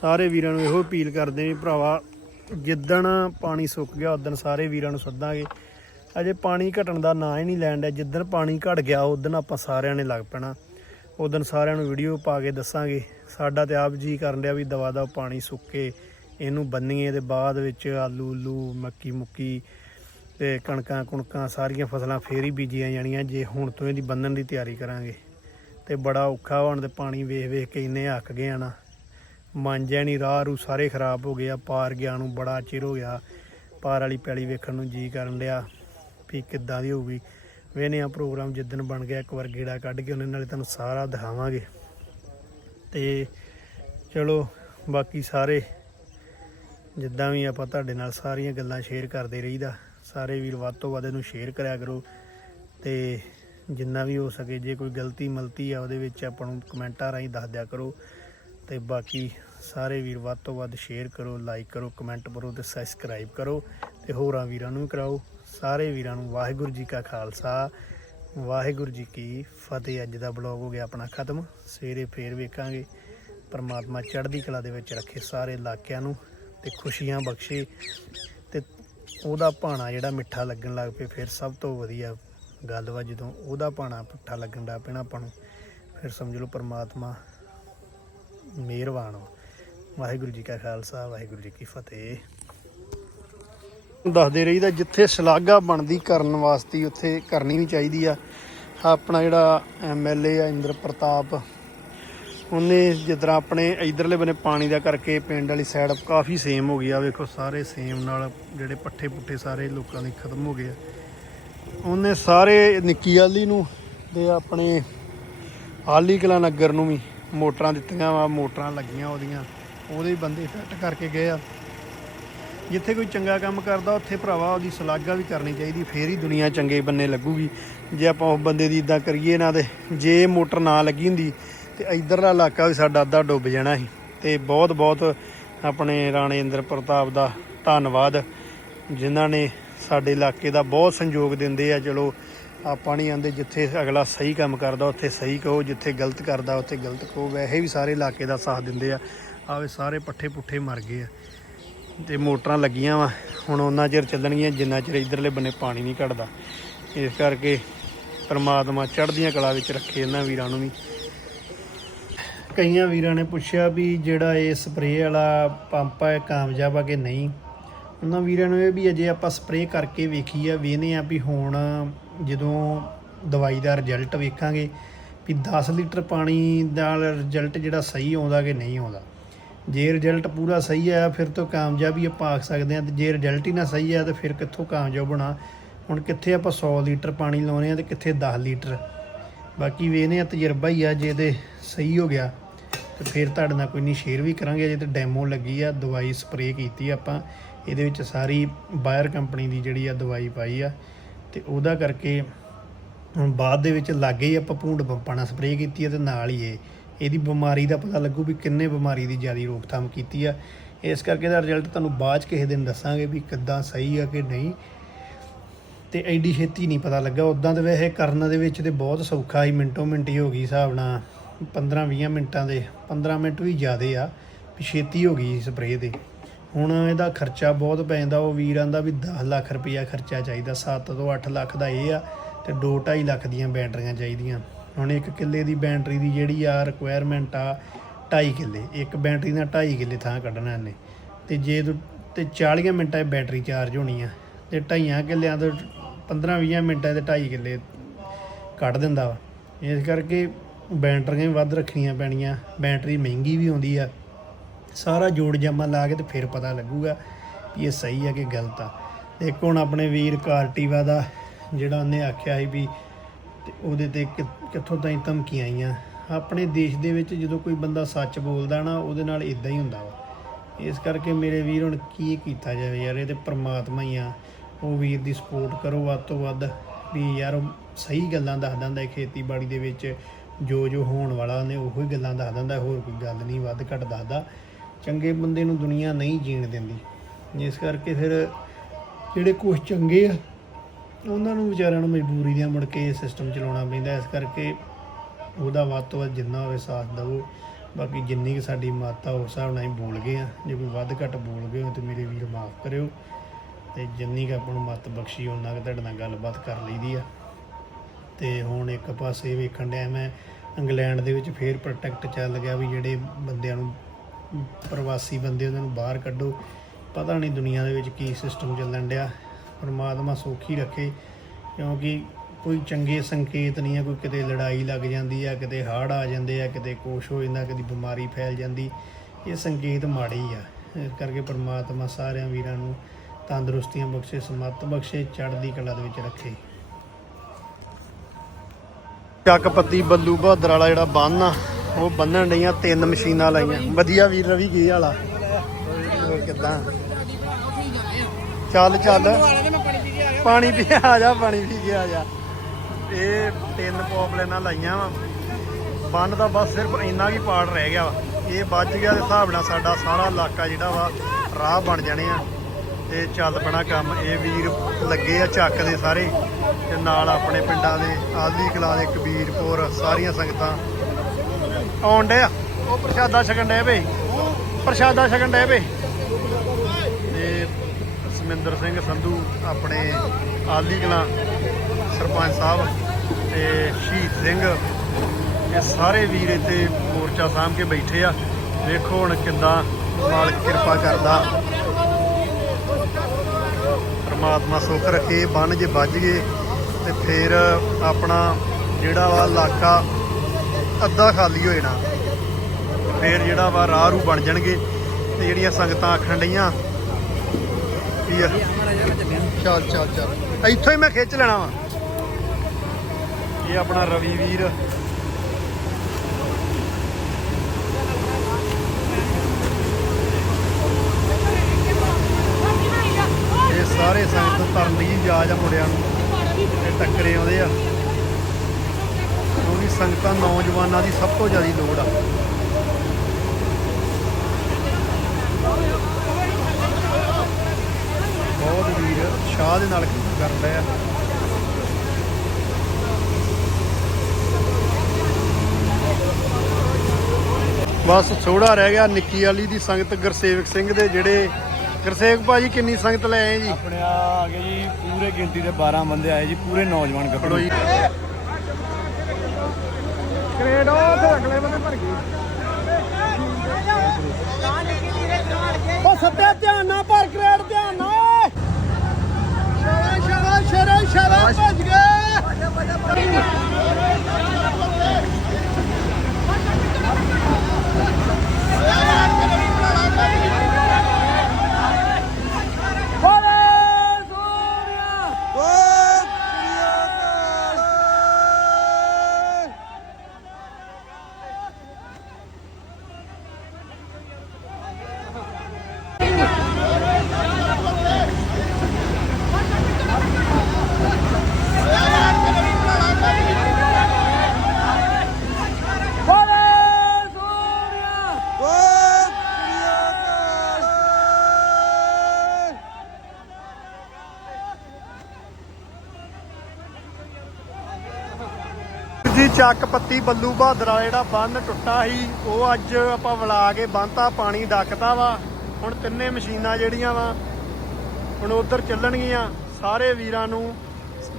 ਸਾਰੇ ਵੀਰਾਂ ਨੂੰ ਇਹੋ ਅਪੀਲ ਕਰਦੇ ਵੀ ਭਰਾਵਾ, ਜਿੱਦਣ ਪਾਣੀ ਸੁੱਕ ਗਿਆ ਉਦੋਂ ਸਾਰੇ ਵੀਰਾਂ ਨੂੰ ਸੱਦਾਂਗੇ। ਅਜੇ ਪਾਣੀ ਘਟਣ ਦਾ ਨਾਂ ਹੀ ਨਹੀਂ ਲੈਣ ਡਿਆ। ਜਿੱਦਣ ਪਾਣੀ ਘਟ ਗਿਆ ਉਦੋਂ ਆਪਾਂ ਸਾਰਿਆਂ ਨੇ ਲੱਗ ਪੈਣਾ। ਉਦੋਂ ਸਾਰਿਆਂ ਨੂੰ ਵੀਡੀਓ ਪਾ ਕੇ ਦੱਸਾਂਗੇ। ਸਾਡਾ ਤੇ ਆਪ ਜੀ ਕਰਨ ਡਿਆ ਵੀ ਦਵਾ ਦਾ ਪਾਣੀ ਸੁੱਕੇ, ਇਹਨੂੰ ਬੰਨੀਏ ਤੇ ਬਾਅਦ ਵਿੱਚ ਆਲੂ ਉਲੂ ਮੱਕੀ ਮੁੱਕੀ ਤੇ ਕਣਕਾਂ ਕੁਣਕਾਂ ਸਾਰੀਆਂ ਫਸਲਾਂ ਫੇਰ ਹੀ ਬੀਜੀਆਂ ਜਾਣੀਆਂ, ਜੇ ਹੁਣ ਤੋਂ ਇਹਦੀ ਬੰਨਣ ਦੀ ਤਿਆਰੀ ਕਰਾਂਗੇ। ਤੇ ਬੜਾ ਔਖਾ ਹੋਣ ਤੇ ਪਾਣੀ ਵੇਖ ਵੇਖ ਕੇ ਇੰਨੇ ਹੱਕ ਗਏ ਆ ਨਾ। ਮਾਂਜਿਆ ਨਹੀਂ ਰਾਹ ਰੂ ਸਾਰੇ ਖਰਾਬ ਹੋ ਗਏ ਆ, ਪਾਰ ਗਿਆ ਨੂੰ ਬੜਾ ਚਿਰ ਹੋ ਗਿਆ। ਪਾਰ ਵਾਲੀ ਪੈਲੀ ਵੇਖਣ ਨੂੰ ਜੀ ਕਰਨ ਲਿਆ ਵੀ ਕਿੱਦਾਂ ਦੀ ਹੋਊਗੀ। ਵੇਨੇ ਆ ਪ੍ਰੋਗਰਾਮ ਜਿੱਦਣ ਬਣ ਗਿਆ, ਇੱਕ ਵਾਰ ਗੇੜਾ ਕੱਢ ਕੇ ਉਹਨੇ ਨਾਲੇ ਤੁਹਾਨੂੰ ਸਾਰਾ ਦਿਖਾਵਾਂਗੇ। ਤੇ ਚਲੋ, ਬਾਕੀ ਸਾਰੇ ਜਿੱਦਾਂ ਵੀ ਆਪਾਂ ਤੁਹਾਡੇ ਨਾਲ ਸਾਰੀਆਂ ਗੱਲਾਂ ਸ਼ੇਅਰ ਕਰਦੇ ਰਹੀਦਾ। ਸਾਰੇ ਵੀਰ ਵੱਧ ਤੋਂ ਵੱਧ ਇਹਨੂੰ ਸ਼ੇਅਰ ਕਰਿਆ ਕਰੋ ਤੇ ਜਿੰਨਾ ਵੀ ਹੋ ਸਕੇ, ਜੇ ਕੋਈ ਗਲਤੀ ਮਲਤੀ ਆ ਉਹਦੇ ਵਿੱਚ ਆਪਾਂ ਨੂੰ ਕਮੈਂਟਾਂ ਰਾਹੀਂ ਦੱਸ ਦਿਆ ਕਰੋ ਤੇ ਬਾਕੀ ਸਾਰੇ ਵੀਰ ਵੱਧ ਤੋਂ ਵੱਧ ਸ਼ੇਅਰ ਕਰੋ ਲਾਈਕ ਕਰੋ ਕਮੈਂਟ ਕਰੋ ਤੇ ਸਬਸਕ੍ਰਾਈਬ ਕਰੋ ਤੇ ਹੋਰਾਂ ਵੀਰਾਂ ਨੂੰ ਵੀ ਕਰਾਓ। ਸਾਰੇ ਵੀਰਾਂ ਨੂੰ ਵਾਹਿਗੁਰੂ ਜੀ ਕਾ ਖਾਲਸਾ, ਵਾਹਿਗੁਰੂ ਜੀ ਕੀ ਫਤਿਹ। ਅੱਜ ਦਾ ਬਲੌਗ ਹੋ ਗਿਆ ਆਪਣਾ ਖਤਮ। ਸਵੇਰੇ ਫੇਰ ਵੇਖਾਂਗੇ। ਪਰਮਾਤਮਾ ਚੜ੍ਹਦੀ ਕਲਾ ਦੇ ਵਿੱਚ ਰੱਖੇ ਸਾਰੇ ਇਲਾਕਿਆਂ ਨੂੰ ਤੇ ਖੁਸ਼ੀਆਂ ਬਖਸ਼ੇ। ਉਹਦਾ ਭਾਣਾ ਜਿਹੜਾ ਮਿੱਠਾ ਲੱਗਣ ਲੱਗ ਪਏ, ਫਿਰ ਸਭ ਤੋਂ ਵਧੀਆ ਗੱਲ ਵਾ ਜਦੋਂ ਉਹਦਾ ਭਾਣਾ ਮਿੱਠਾ ਲੱਗਣ ਲੱਗ ਪੈਣਾ ਆਪਾਂ ਨੂੰ, ਫਿਰ ਸਮਝ ਲਓ ਪਰਮਾਤਮਾ ਮਿਹਰਬਾਨ ਵਾ। ਵਾਹਿਗੁਰੂ ਜੀ ਕਾ ਖਾਲਸਾ, ਵਾਹਿਗੁਰੂ ਜੀ ਕੀ ਫਤਿਹ ਦੱਸਦੇ ਰਹੀਦਾ, ਜਿੱਥੇ ਸ਼ਲਾਘਾ ਬਣਦੀ ਕਰਨ ਵਾਸਤੇ ਉੱਥੇ ਕਰਨੀ ਵੀ ਚਾਹੀਦੀ ਆ ਆਪਣਾ ਜਿਹੜਾ ਐਮਐਲਏ ਆ ਇੰਦਰ ਪ੍ਰਤਾਪ ਉਹਨੇ ਜਿੱਦਾਂ ਆਪਣੇ ਇਧਰਲੇ ਬੰਨੇ ਪਾਣੀ ਦਾ ਕਰਕੇ ਪਿੰਡ ਵਾਲੀ ਸਾਈਡ ਕਾਫੀ ਸੇਮ ਹੋ ਗਈ ਆ। ਵੇਖੋ, ਸਾਰੇ ਸੇਮ ਨਾਲ ਜਿਹੜੇ ਪੱਠੇ ਪੁੱਠੇ ਸਾਰੇ ਲੋਕਾਂ ਦੇ ਖਤਮ ਹੋ ਗਏ ਆ। ਉਹਨੇ ਸਾਰੇ ਨਿੱਕੀ ਆਲੀ ਨੂੰ ਤੇ ਆਪਣੇ ਆਲੀ ਕਲਾ ਨਗਰ ਨੂੰ ਵੀ ਮੋਟਰਾਂ ਦਿੱਤੀਆਂ ਵਾ, ਮੋਟਰਾਂ ਲੱਗੀਆਂ ਉਹਦੀਆਂ। ਉਹਦੇ ਬੰਦੇ ਫਿੱਟ ਕਰਕੇ ਗਏ ਆ। ਜਿੱਥੇ ਕੋਈ ਚੰਗਾ ਕੰਮ ਕਰਦਾ, ਉੱਥੇ ਭਰਾਵਾ ਉਹਦੀ ਸ਼ਲਾਘਾ ਵੀ ਕਰਨੀ ਚਾਹੀਦੀ, ਫੇਰ ਹੀ ਦੁਨੀਆ ਚੰਗੇ ਬੰਨੇ ਲੱਗੂਗੀ। ਜੇ ਆਪਾਂ ਉਸ ਬੰਦੇ ਦੀ ਇਦਾਂ ਕਰੀਏ ਨਾ ਤੇ ਜੇ ਮੋਟਰ ਨਾ ਲੱਗੀ ਹੁੰਦੀ ਤੇ ਇਧਰਲਾ ਇਲਾਕਾ ਵੀ ਸਾਡਾ ਅੱਧਾ ਡੁੱਬ ਜਾਣਾ ਸੀ। ਤੇ ਬਹੁਤ ਬਹੁਤ ਆਪਣੇ ਰਾਣੇ ਇੰਦਰ ਪ੍ਰਤਾਪ ਦਾ ਧੰਨਵਾਦ, ਜਿਨ੍ਹਾਂ ਨੇ ਸਾਡੇ ਇਲਾਕੇ ਦਾ ਬਹੁਤ ਸੰਯੋਗ ਦਿੰਦੇ ਆ, ਚਲੋ ਆਪਾਂ ਨਹੀਂ ਆਂਦੇ ਜਿੱਥੇ ਅਗਲਾ ਸਹੀ ਕੰਮ ਕਰਦਾ, ਉੱਥੇ ਸਹੀ ਕਹੋ, ਜਿੱਥੇ ਗਲਤ ਕਰਦਾ, ਉੱਥੇ ਗਲਤ ਕਹੋ, ਵੈਸੇ ਵੀ ਸਾਰੇ ਇਲਾਕੇ ਦਾ ਸਾਥ ਦਿੰਦੇ ਆ। ਆਵੇ ਸਾਰੇ ਪੱਠੇ ਪੁੱਠੇ ਮਰ ਗਏ ਆ। ਤੇ ਮੋਟਰਾਂ ਲੱਗੀਆਂ ਵਾ, ਹੁਣ ਉਹਨਾਂ ਚਿਰ ਚੱਲਣਗੀਆਂ, ਜਿੰਨਾ ਚਿਰ ਇਧਰਲੇ ਬੰਨੇ ਪਾਣੀ ਨਹੀਂ ਘਟਦਾ ਇਸ ਕਰਕੇ ਪਰਮਾਤਮਾ ਚੜ੍ਹਦੀਆਂ ਕਲਾ ਵਿੱਚ ਰੱਖੇ ਇਹਨਾਂ ਵੀਰਾਂ ਨੂੰ ਵੀ। ਕਈਆਂ ਵੀਰਾਂ ਨੇ ਪੁੱਛਿਆ ਵੀ ਜਿਹੜਾ ਇਹ ਸਪਰੇਅ ਵਾਲਾ ਪੰਪ ਹੈ ਕਾਮਯਾਬ ਆ ਕਿ ਨਹੀਂ? ਉਹਨਾਂ ਵੀਰਾਂ ਨੂੰ ਇਹ ਵੀ ਅਜੇ ਆਪਾਂ ਸਪਰੇਅ ਕਰਕੇ ਵੇਖੀ ਆ ਵੇਨੇ ਆ ਵੀ ਹੁਣ ਜਦੋਂ ਦਵਾਈ ਦਾ ਰਿਜ਼ਲਟ ਵੇਖਾਂਗੇ ਵੀ 10 ਲੀਟਰ ਪਾਣੀ ਨਾਲ ਰਿਜ਼ਲਟ ਜਿਹੜਾ ਸਹੀ ਆਉਂਦਾ ਕਿ ਨਹੀਂ ਆਉਂਦਾ। ਜੇ ਰਿਜ਼ਲਟ ਪੂਰਾ ਸਹੀ ਆ ਫਿਰ ਤੋਂ ਕਾਮਯਾਬ ਹੀ ਆਪਾਂ ਆਖ ਸਕਦੇ ਆ ਤੇ ਜੇ ਰਿਜ਼ਲਟ ਹੀ ਨਾ ਸਹੀ ਆ ਤਾਂ ਫਿਰ ਕਿੱਥੋਂ ਕਾਮਯਾਬ ਹੋਣਾ? ਹੁਣ ਕਿੱਥੇ ਆਪਾਂ 100 ਲੀਟਰ ਪਾਣੀ ਲਾਉਨੇ ਆ ਤੇ ਕਿੱਥੇ 10 ਲੀਟਰ? ਬਾਕੀ ਵੇਨੇ ਆ ਤਜਰਬਾ ਹੀ ਆ, ਜੇ ਤੇ ਸਹੀ ਹੋ ਗਿਆ ਤੇ ਫਿਰ ਤੁਹਾਡੇ ਨਾਲ ਕੋਈ ਨਹੀਂ ਸ਼ੇਅਰ ਵੀ ਕਰਾਂਗੇ ਜੇ ਤੇ ਡੈਮੋ ਲੱਗੀ ਆ, ਦਵਾਈ ਸਪਰੇਅ ਕੀਤੀ ਆਪਾਂ। ਇਹਦੇ ਵਿੱਚ ਸਾਰੀ ਬਾਇਰ ਕੰਪਨੀ ਦੀ ਜਿਹੜੀ ਆ ਦਵਾਈ ਪਾਈ ਆ ਤੇ ਉਹਦਾ ਕਰਕੇ ਹੁਣ ਬਾਅਦ ਦੇ ਵਿੱਚ ਲਾਗੇ ਹੀ ਆਪਾਂ ਭੂੰਡ ਪੰਪਾਂ ਨਾਲ ਸਪਰੇਅ ਕੀਤੀ ਆ ਤੇ ਨਾਲ ਹੀ ਇਹ, ਇਹਦੀ ਬਿਮਾਰੀ ਦਾ ਪਤਾ ਲੱਗੂ ਵੀ ਕਿੰਨੇ ਬਿਮਾਰੀ ਦੀ ਜ਼ਿਆਦਾ ਰੋਕਥਾਮ ਕੀਤੀ ਆ। ਇਸ ਕਰਕੇ ਇਹਦਾ ਰਿਜ਼ਲਟ ਤੁਹਾਨੂੰ ਬਾਅਦ ਚ ਕਿਸੇ ਦਿਨ ਦੱਸਾਂਗੇ ਵੀ ਕਿੱਦਾਂ ਸਹੀ ਆ ਕਿ ਨਹੀਂ। ਤੇ ਐਡੀ ਛੇਤੀ ਨਹੀਂ ਪਤਾ ਲੱਗਾ। ਉਦਾਂ ਤੇ ਵੈਸੇ ਕਰਨ ਦੇ ਵਿੱਚ ਤੇ ਬਹੁਤ ਸੌਖਾ ਹੀ ਮਿੰਟੋ ਮਿੰਟ ਹੀ ਹੋ ਗਈ ਹਿਸਾਬ ਨਾਲ। 15-20 ਮਿੰਟਾਂ ਦੇ 15 ਮਿੰਟ ਵੀ ਜ਼ਿਆਦੇ ਆ ਛੇਤੀ ਹੋ ਗਈ ਸਪਰੇਅ ਦੇ। ਹੁਣ ਇਹਦਾ ਖਰਚਾ ਬਹੁਤ ਪੈ ਜਾਂਦਾ ਉਹ ਵੀਰਾਂ ਦਾ ਵੀ 10 ਲੱਖ ਰੁਪਈਆ ਖਰਚਾ ਚਾਹੀਦਾ 7 ਤੋਂ 8 ਲੱਖ ਦਾ ਇਹ ਆ, ਤੇ 2.5 ਲੱਖ ਦੀਆਂ ਬੈਟਰੀਆਂ ਚਾਹੀਦੀਆਂ। ਹੁਣ ਇੱਕ ਕਿੱਲੇ ਦੀ ਬੈਟਰੀ ਦੀ ਜਿਹੜੀ ਆ ਰਿਕੁਆਇਰਮੈਂਟ ਆ 2.5 ਕਿੱਲੇ, ਇੱਕ ਬੈਟਰੀ ਨਾਲ 2.5 ਕਿੱਲੇ ਥਾਂ ਕੱਢਣਾ ਇਹਨੇ। ਤੇ ਜੇ ਤੂੰ- ਤੇ 40 ਮਿੰਟਾਂ 'ਚ ਬੈਟਰੀ ਚਾਰਜ ਹੋਣੀ ਆ, ਤੇ ਢਾਈਆਂ ਕਿੱਲਿਆਂ ਤੋਂ 15-20 ਮਿੰਟਾਂ ਦੇ 2.5 ਕਿੱਲੇ ਕੱਢ ਦਿੰਦਾ ਵਾ। ਇਸ ਕਰਕੇ ਬੈਟਰੀਆਂ ਵੀ ਵੱਧ ਰੱਖਣੀਆਂ ਪੈਣੀਆਂ, ਬੈਟਰੀ ਮਹਿੰਗੀ ਵੀ ਆਉਂਦੀ ਆ, ਸਾਰਾ ਜੋੜ ਜਮਾ ਲਾ ਕੇ ਤੇ ਫਿਰ ਪਤਾ ਲੱਗੂਗਾ ਵੀ ਇਹ ਸਹੀ ਆ ਕਿ ਗਲਤ ਆ। ਤੇ ਇੱਕ ਹੁਣ ਆਪਣੇ ਵੀਰ ਕਾਰਟੀਵਾ ਦਾ ਜਿਹੜਾ ਉਹਨੇ ਆਖਿਆ ਸੀ ਵੀ ਤੇ ਉਹਦੇ ਤੇ ਕਿ- ਕਿੱਥੋਂ ਤਾਈਂ ਧਮਕੀਆਂ ਆਈਆਂ। ਆਪਣੇ ਦੇਸ਼ ਦੇ ਵਿੱਚ ਜਦੋਂ ਕੋਈ ਬੰਦਾ ਸੱਚ ਬੋਲਦਾ ਨਾ, ਉਹਦੇ ਨਾਲ ਇਦਾਂ ਹੀ ਹੁੰਦਾ ਵਾ। ਇਸ ਕਰਕੇ ਮੇਰੇ ਵੀਰ ਹੁਣ ਕੀ ਕੀਤਾ ਜਾਵੇ ਯਾਰ, ਇਹ ਤੇ ਪ੍ਰਮਾਤਮਾ ਹੀ ਆ। ਉਹ ਵੀਰ ਦੀ ਸਪੋਰਟ ਕਰੋ ਵੱਧ ਤੋਂ ਵੱਧ। ਵੀ ਯਾਰ ਉਹ ਸਹੀ ਗੱਲਾਂ ਦੱਸ ਦਿੰਦਾ ਖੇਤੀਬਾੜੀ ਦੇ ਵਿੱਚ। ਜੋ ਜੋ ਹੋਣ ਵਾਲਾ ਉਹਨੇ ਉਹੀ ਗੱਲਾਂ ਦੱਸ ਦਿੰਦਾ, ਹੋਰ ਕੋਈ ਗੱਲ ਨਹੀਂ, ਵੱਧ ਘੱਟ ਦੱਸਦਾ ਚੰਗੇ ਬੰਦੇ ਨੂੰ ਦੁਨੀਆ ਨਹੀਂ ਜੀਣ ਦਿੰਦੀ। ਇਸ ਕਰਕੇ ਫਿਰ ਜਿਹੜੇ ਕੁਝ ਚੰਗੇ ਆ, ਉਹਨਾਂ ਨੂੰ ਵਿਚਾਰਿਆਂ ਨੂੰ ਮਜਬੂਰੀ ਦੀਆਂ ਮੁੜ ਕੇ ਸਿਸਟਮ ਚਲਾਉਣਾ ਪੈਂਦਾ। ਇਸ ਕਰਕੇ ਉਹਦਾ ਵੱਧ ਤੋਂ ਵੱਧ ਜਿੰਨਾ ਹੋਵੇ ਸਾਥ ਦਿਓ ਬਾਕੀ ਜਿੰਨੀ ਕਿ ਸਾਡੀ ਮਾਤਾ ਉਸ ਹਿਸਾਬ ਨਾਲ ਹੀ ਬੋਲ ਗਏ ਆ। ਜੇ ਕੋਈ ਵੱਧ ਘੱਟ ਬੋਲ ਗਏ ਹੋ ਤੇ ਮੇਰੇ ਵੀਰ ਮਾਫ ਕਰਿਓ। ਤੇ ਜਿੰਨੀ ਕਿ ਆਪਾਂ ਨੂੰ ਮਤ ਬਖਸ਼ੀ ਉਹਨਾਂ ਕਿ ਤੁਹਾਡੇ ਨਾਲ ਗੱਲਬਾਤ ਕਰ ਲਈਦੀ ਆ। ਤੇ ਹੁਣ ਇੱਕ ਪਾਸੇ ਵੇਖਣ ਡਿਆ ਮੈਂ, ਇੰਗਲੈਂਡ ਦੇ ਵਿੱਚ ਫੇਰ ਪ੍ਰੋਟੈਕਟ ਚੱਲ ਗਿਆ ਵੀ ਜਿਹੜੇ ਬੰਦਿਆਂ ਨੂੰ, ਪ੍ਰਵਾਸੀ ਬੰਦੇ ਉਹਨਾਂ ਨੂੰ ਬਾਹਰ ਕੱਢੋ। ਪਤਾ ਨਹੀਂ ਦੁਨੀਆ ਦੇ ਵਿੱਚ ਕੀ ਸਿਸਟਮ ਚੱਲਣ ਡਿਆ। ਪਰਮਾਤਮਾ ਸੌਖੀ ਰੱਖੇ, ਕਿਉਂਕਿ ਕੋਈ ਚੰਗੇ ਸੰਕੇਤ ਨਹੀਂ ਆ, ਕੋਈ ਕਿਤੇ ਲੜਾਈ ਲੱਗ ਜਾਂਦੀ ਆ, ਕਿਤੇ ਹੜ੍ਹ ਆ ਜਾਂਦੇ ਆ, ਕਿਤੇ ਕੁਛ ਹੋ ਜਾਂਦਾ ਕਦੀ ਬਿਮਾਰੀ ਫੈਲ ਜਾਂਦੀ। ਇਹ ਸੰਕੇਤ ਮਾੜੇ ਹੀ ਆ। ਇਸ ਕਰਕੇ ਪਰਮਾਤਮਾ ਸਾਰਿਆਂ ਵੀਰਾਂ ਨੂੰ ਤੰਦਰੁਸਤੀਆਂ ਬਖਸ਼ੇ ਸਮੱਤ ਬਖਸ਼ੇ, ਚੜ੍ਹਦੀ ਕਲਾ ਦੇ ਵਿੱਚ ਰੱਖੇ। ਚੱਕ ਪੱਤੀ ਬੱਲੂ ਬਹਾਦਰ ਵਾਲਾ ਜਿਹੜਾ ਬੰਨ ਆ, ਉਹ ਬੰਨਣ ਡਈਆਂ, ਤਿੰਨ ਮਸ਼ੀਨਾਂ ਲਾਈਆਂ। ਵਧੀਆ ਵੀਰ ਰਵੀ, ਕੀ ਵਾਲਾ ਕਿੱਦਾਂ? ਚੱਲ ਚੱਲ। ਪਾਣੀ ਪੀ, ਆ ਜਾ, ਪਾਣੀ ਪੀ ਕੇ ਆ ਜਾ। ਇਹ ਤਿੰਨ ਪੌਪਲੇਨਾਂ ਲਾਈਆਂ ਵਾ। ਬੰਨ ਦਾ ਬਸ ਸਿਰਫ ਇੰਨਾ ਹੀ ਪਾਰਟ ਰਹਿ ਗਿਆ ਵਾ। ਇਹ ਵੱਜ ਗਿਆ ਦੇ ਹਿਸਾਬ ਨਾਲ ਸਾਡਾ ਸਾਰਾ ਇਲਾਕਾ ਜਿਹੜਾ ਵਾ ਰਾਹ ਬਣ ਜਾਣੇ ਆ। ਤੇ ਚੱਲ ਪਣਾ ਕੰਮ। ਇਹ ਵੀਰ ਲੱਗੇ ਆ ਚੱਕ ਦੇ ਸਾਰੇ ਤੇ ਨਾਲ ਆਪਣੇ ਪਿੰਡਾਂ ਦੇ ਆਦੀ ਕਲਾ ਦੇ ਕਬੀਰਪੁਰ ਸਾਰੀਆਂ ਸੰਗਤਾਂ। ਆਉਣ ਡੇ ਆ ਉਹ ਪ੍ਰਸ਼ਾਦਾ ਛਕਣ ਡੇ ਵੇ ਪ੍ਰਸ਼ਾਦਾ ਛਕਣ ਡੇ ਵੇ ਤੇ ਸਮਿੰਦਰ ਸਿੰਘ ਸੰਧੂ ਆਪਣੇ ਆਲੀ ਕਲਾ ਸਰਪੰਚ ਸਾਹਿਬ ਤੇ ਸ਼ਹੀਦ ਸਿੰਘ, ਇਹ ਸਾਰੇ ਵੀਰ ਇੱਥੇ ਮੋਰਚਾ ਸਾਂਭ ਕੇ ਬੈਠੇ ਆ। ਦੇਖੋ ਹੁਣ ਕਿੱਦਾਂ ਮਾਲਕ ਕਿਰਪਾ ਕਰਦਾ। ਪਰਮਾਤਮਾ ਸੁੱਖ ਰੱਖੇ, ਬੰਨ ਜੇ ਵੱਜ ਗਏ ਤੇ ਫਿਰ ਆਪਣਾ ਜਿਹੜਾ ਵਾ ਇਲਾਕਾ ਅੱਧਾ ਖਾਲੀ ਹੋ ਜਾਣਾ। ਫਿਰ ਜਿਹੜਾ ਵਾ ਰਾਹ ਰੂ ਬਣ ਜਾਣਗੇ ਤੇ ਜਿਹੜੀਆਂ ਸੰਗਤਾਂ ਆਖਣ ਡਈਆਂ ਵੀ ਆ- ਚੱਲ ਚੱਲ ਚੱਲ। ਇੱਥੋਂ ਹੀ ਮੈਂ ਖਿੱਚ ਲੈਣਾ ਵਾ। ਇਹ ਆਪਣਾ ਰਵੀ ਵੀਰ ਇਹ ਸਾਰੇ ਸੰਗਤ ਤਰਨ ਦੀ ਇਜਾਜ਼ ਆ ਮੁੰਡਿਆਂ ਨੂੰ ਤੇ ਟੱਕਰੇ ਆਉਂਦੇ ਆ। ਕਿਉਂਕਿ ਸੰਗਤਾਂ, ਨੌਜਵਾਨਾਂ ਦੀ ਸਭ ਤੋਂ ਜ਼ਿਆਦਾ ਲੋੜ ਆ। ਬਹੁਤ ਵੀਰ ਸ਼ਾਹ ਦੇ ਨਾਲ ਕਰ ਰਹੇ ਆ। ਬਸ ਥੋੜਾ ਰਹਿ ਗਿਆ, ਨਿੱਕੀ ਵਾਲੀ ਦੀ ਸੰਗਤ ਗੁਰਸੇਵਕ ਸਿੰਘ ਦੇ ਜਿਹੜੇ ਗੁਰਸੇਵਕ ਭਾਜੀ ਕਿੰਨੀ ਸੰਗਤ ਲੈ ਆਏ ਜੀ? ਆਪਣੇ ਆ ਆ ਗਏ ਜੀ ਪੂਰੇ ਗਿਣਤੀ ਦੇ 12 ਬੰਦੇ ਆਏ ਜੀ ਪੂਰੇ ਨੌਜਵਾਨ ਗੱਭਰੂ। ਜੀ। ਕ੍ਰੇਡ ਤੇ ਅਗਲੇ ਬੰਦੇ ਭਰ ਗਏ ਉਹ ਸੱਤੇ ਧਿਆਨ ਨਾਲ ਭਰ ਕਰੇੜ ਧਿਆਨ ਨਾਲ। ਸ਼ਾਬਾਸ਼ ਸ਼ਾਬਾਸ਼ ਸ਼ਰੇ ਸ਼ਾਬਾਸ਼ ਭੱਜ ਗਏ। ਚੱਕ ਪੱਤੀ ਬੱਲੂ ਬਹਾਦਰ ਵਾਲਾ ਜਿਹੜਾ ਬੰਨ ਟੁੱਟਾ ਸੀ, ਉਹ ਅੱਜ ਆਪਾਂ ਵਲਾ ਕੇ ਬੰਨਤਾ, ਪਾਣੀ ਡੱਕਤਾ ਵਾ। ਹੁਣ ਤਿੰਨੇ ਮਸ਼ੀਨਾਂ ਜਿਹੜੀਆਂ ਵਾ, ਹੁਣ ਉਧਰ ਚੱਲਣਗੀਆਂ। ਸਾਰੇ ਵੀਰਾਂ ਨੂੰ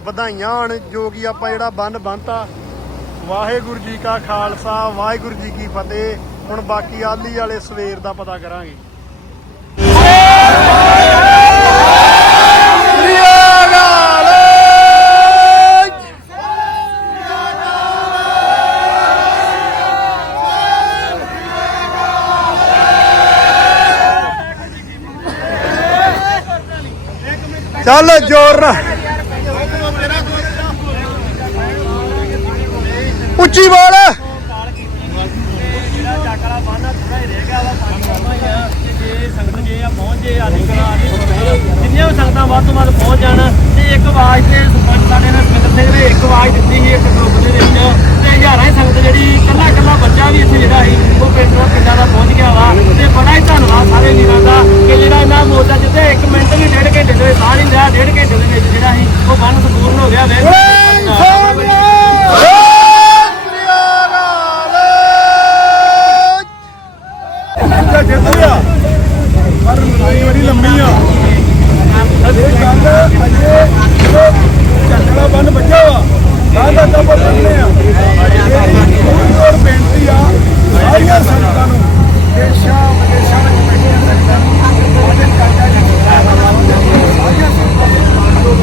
ਵਧਾਈਆਂ ਹੋਣ, ਜੋ ਕਿ ਆਪਾਂ ਜਿਹੜਾ ਬੰਨ ਬੰਨਤਾ। ਵਾਹਿਗੁਰੂ ਜੀ ਕਾ ਖਾਲਸਾ, ਵਾਹਿਗੁਰੂ ਜੀ ਕੀ ਫਤਿਹ। ਹੁਣ ਬਾਕੀ ਆਲੀ ਵਾਲੇ ਸਵੇਰ ਦਾ ਪਤਾ ਕਰਾਂਗੇ ਚੱਲ ਜ਼ੋਰ ਨਾਲ ਉੱਚੀ ਬੋਲ ਜਿਹੜਾ ਜਾਕਰਾ ਬੰਦਾ ਥੋੜਾ ਹੀ ਰਹਿ ਗਿਆ ਵਾ ਪਾਣੀ ਵਾਲਾ ਹੀ ਆ ਤੇ ਜੇ ਸੰਗਤ ਜੇ ਆ ਪਹੁੰਚ ਜੇ ਆਦੀ ਕਰਾ ਆਦੀ ਜਿੰਨੀਆਂ ਵੀ ਸੰਗਤਾਂ ਵੱਧ ਤੋਂ ਵੱਧ ਪਹੁੰਚ ਜਾਣ ਤੇ ਇੱਕ ਆਵਾਜ਼ ਤੇ ਸਰਪੰਚ ਸਾਡੇ ਨੇ ਸੁਖਿੰਦਰ ਸਿੰਘ ਨੇ ਇੱਕ ਆਵਾਜ਼ ਦਿੱਤੀ ਸੀ ਇੱਕ ਗਰੁੱਪ ਦੇ ਵਿੱਚ ਤੇ ਹਜ਼ਾਰਾਂ ਹੀ ਸੰਗਤ ਜਿਹੜੀ ਇਕੱਲਾ ਇਕੱਲਾ ਬੱਚਾ ਵੀ ਇੱਥੇ ਜਿਹੜਾ ਸੀ, ਉਹ ਪਿੰਡ ਤੋਂ ਪਿੰਡਾਂ ਦਾ ਪਹੁੰਚ ਗਿਆ ਵਾ ਤੇ ਬੜਾ ਹੀ ਧੰਨਵਾਦ ਸਾਰੇ ਵੀਰਾਂ ਦਾ ਕਿ ਜਿਹੜਾ ਇਹਨਾਂ ਮੋਰਚਾ ਜਿੱਥੇ 1 ਮਿੰਟ ਵੀ ਡੇਢ ਘੰਟੇ ਦੇ ਸਾਹ ਨਹੀਂ ਲਿਆ ਡੇਢ ਘੰਟੇ ਦੇ ਵਿੱਚ ਜਿਹੜਾ ਸੀ ਉਹ ਬੰਨ ਸੰਪੂਰਨ ਹੋ ਗਿਆ ਵੇ ਜਿਹੜਾ ਜਿੱਤ ਗਿਆ ਪਰ ਲੜਾਈ ਬੜੀ ਲੰਮੀ ਆ ਇਹ ਗੱਲ ਅਜੇ ਝਗੜਾ ਬੰਨ ਬੱਚਾ ਵਾ ਤਾਂ ਦਾ ਤਾਂ ਬੰਨੇ ਆ ਇਹ ਹੋਰ ਬੇਨਤੀ ਆ ਸਾਰੀਆਂ ਸੰਗਤਾਂ ਨੂੰ ਦੇਸ਼ਾਂ ਵਿਦੇਸ਼ਾਂ ਵਿੱਚ ਬੈਠੀਆਂ ਸੰਗਤਾਂ ਨੂੰ ਉਹਦੇ ਕਾਜਾ ਜੀ ਸਾਰੀਆਂ ਸੰਗਤਾਂ ਨੂੰ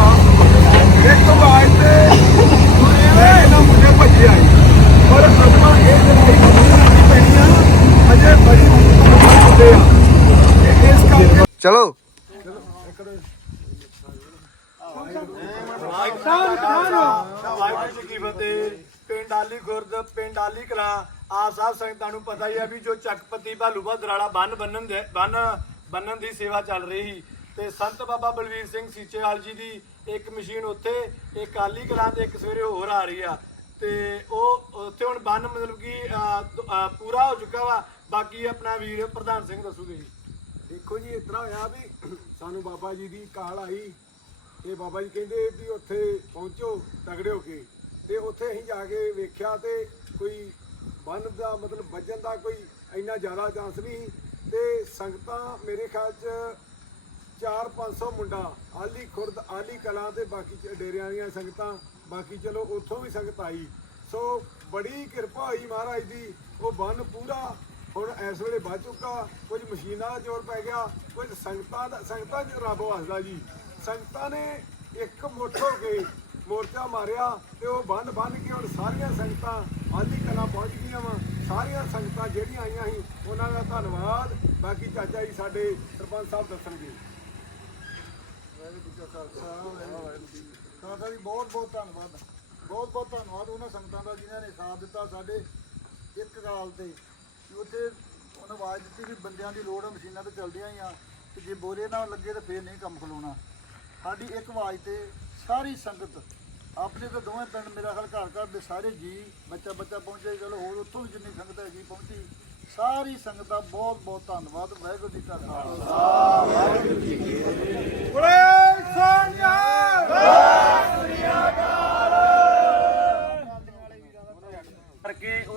ਇੱਕ ਆਵਾਜ਼ ਤੇ ਮੈਂ ਇਹਨਾਂ ਮੁੰਡੇ ਭੱਜੇ ਆਏ ਪਰ ਆਪਾਂ ਇਹ ਲੜਾਈ ਨਹੀਂ ਪੈਣੀ ਆ ਅਜੇ ਬੜੀ ਮੁੱਦੇ ਆ ਤੇ ਇਸ ਕਰਕੇ ਚਲੋ। ਵਾਹਿਗੁਰੂ ਜੀ ਕੀ ਫਤਿਹ। ਪਿੰਡ ਆਲੀ ਗੁਰਦ, ਪਿੰਡ ਆਲੀ ਕਲਾ। ਆਪ ਸਾਹਿਬ ਸੰਗਤਾਂ ਨੂੰ ਪਤਾ ਹੀ ਆ ਵੀ ਜੋ ਚੱਕਪਤੀ ਭਾਲੂ ਬਹਾਦਰ ਬੰਨ ਬੰਨਣ ਦੇ ਬੰਨ ਬੰਨਣ ਦੀ ਸੇਵਾ ਚੱਲ ਰਹੀ ਸੀ। ਤੇ ਸੰਤ ਬਾਬਾ ਬਲਵੀਰ ਸਿੰਘ ਸੀਚੇਵਾਲ ਜੀ ਦੀ ਇੱਕ ਮਸ਼ੀਨ ਉੱਥੇ, ਇੱਕ ਆਲੀ ਕਲਾ ਤੇ ਇੱਕ ਸਵੇਰੇ ਹੋਰ ਆ ਰਹੀ ਆ। ਤੇ ਉਹ ਉੱਥੇ ਹੁਣ ਬੰਨ ਮਤਲਬ ਕਿ ਪੂਰਾ ਹੋ ਚੁੱਕਾ ਵਾ। ਬਾਕੀ ਆਪਣਾ ਵੀਰ ਪ੍ਰਧਾਨ ਸਿੰਘ ਦੱਸੂਗੇ ਜੀ। ਦੇਖੋ ਜੀ, ਇਸ ਤਰ੍ਹਾਂ ਹੋਇਆ ਵੀ ਸਾਨੂੰ ਬਾਬਾ ਜੀ ਦੀ ਕਾਲ ਆਈ ਤੇ ਬਾਬਾ ਜੀ ਕਹਿੰਦੇ ਵੀ ਉੱਥੇ ਪਹੁੰਚੋ, ਤਗੜੇ ਹੋ ਕੇ। ਤੇ ਉੱਥੇ ਅਸੀਂ ਜਾ ਕੇ ਵੇਖਿਆ ਤੇ ਕੋਈ ਬੰਨ ਦਾ ਮਤਲਬ ਵੱਜਣ ਦਾ ਕੋਈ ਇੰਨਾ ਜ਼ਿਆਦਾ ਚਾਂਸ ਨਹੀਂ ਤੇ ਸੰਗਤਾਂ ਮੇਰੇ ਖਿਆਲ 'ਚ 4-500 ਮੁੰਡਾ ਆਲੀ ਖੁਰਦ, ਆਲੀ ਕਲਾਂ ਤੇ ਬਾਕੀ ਡੇਰਿਆਂ ਦੀਆਂ ਸੰਗਤਾਂ, ਬਾਕੀ ਚਲੋ ਉੱਥੋਂ ਵੀ ਸੰਗਤ ਆਈ। ਸੋ ਬੜੀ ਕਿਰਪਾ ਹੋਈ ਮਹਾਰਾਜ ਦੀ, ਉਹ ਬੰਨ ਪੂਰਾ ਹੁਣ ਇਸ ਵੇਲੇ ਵੱਧ ਚੁੱਕਾ, ਕੁਝ ਮਸ਼ੀਨਾਂ ਦਾ ਜ਼ੋਰ ਪੈ ਗਿਆ, ਕੁਝ ਸੰਗਤਾਂ ਦਾ ਸੰਗਤਾਂ 'ਚ ਰੱਬ ਵਸਦਾ ਜੀ। ਸੰਗਤਾਂ ਨੇ ਇੱਕ ਮੁੱਠ ਹੋ ਕੇ ਮੋਰਚਾ ਮਾਰਿਆ ਤੇ ਉਹ ਬੰਨ ਬੰਨ ਕੇ ਹੁਣ ਸਾਰੀਆਂ ਸੰਗਤਾਂ ਆਲੀ ਕਲਾਂ ਪਹੁੰਚ ਗਈਆਂ ਵਾ। ਸਾਰੀਆਂ ਸੰਗਤਾਂ ਜਿਹੜੀਆਂ ਆਈਆਂ ਸੀ, ਉਹਨਾਂ ਦਾ ਧੰਨਵਾਦ। ਬਾਕੀ ਚਾਚਾ ਜੀ ਸਾਡੇ ਸਰਪੰਚ ਸਾਹਿਬ ਦੱਸਣਗੇ। ਵਾਹਿਗੁਰੂ ਜੀ ਖਾਲਸਾ, ਵਾਹਿਗੁਰੂ ਜੀ ਖਾਲਸਾ ਜੀ, ਬਹੁਤ ਬਹੁਤ ਧੰਨਵਾਦ। ਬਹੁਤ ਬਹੁਤ ਧੰਨਵਾਦ ਉਹਨਾਂ ਸੰਗਤਾਂ ਦਾ ਜਿਨ੍ਹਾਂ ਨੇ ਸਾਥ ਦਿੱਤਾ ਸਾਡੇ ਇੱਕ ਕਾਲ ਤੇ। ਕਿ ਉੱਥੇ ਉਹਨਾਂ ਆਵਾਜ਼ ਦਿੱਤੀ ਵੀ ਬੰਦਿਆਂ ਦੀ ਲੋੜ ਆ ਮਸ਼ੀਨਾਂ ਤੇ ਚੱਲਦੀਆਂ ਹੀ ਆ ਤੇ ਜੇ ਬੋਰੇ ਨਾਲ ਲੱਗੇ ਤਾਂ ਫੇਰ ਨਹੀਂ ਕੰਮ ਖਲੋਣਾ। ਸਾਡੀ ਇੱਕ ਆਵਾਜ਼ ਤੇ ਸਾਰੀ ਸੰਗਤ ਆਪਣੇ ਤਾਂ ਦੋਵੇਂ ਪਿੰਡ ਮੇਰਾ ਖਿਆਲ ਘਰ ਘਰ ਦੇ ਸਾਰੇ ਜੀ ਬੱਚਾ ਬੱਚਾ ਪਹੁੰਚੇ ਚਲੋ ਹੋਰ ਉੱਥੋਂ ਵੀ ਜਿੰਨੀ ਸੰਗਤ ਹੈਗੀ ਪਹੁੰਚੀ। ਸਾਰੀ ਸੰਗਤ ਦਾ ਬਹੁਤ ਬਹੁਤ ਧੰਨਵਾਦ ਵਾਹਿਗੁਰੂ ਜੀ ਕਾ ਖਾਲਸਾ। ਕਰਕੇ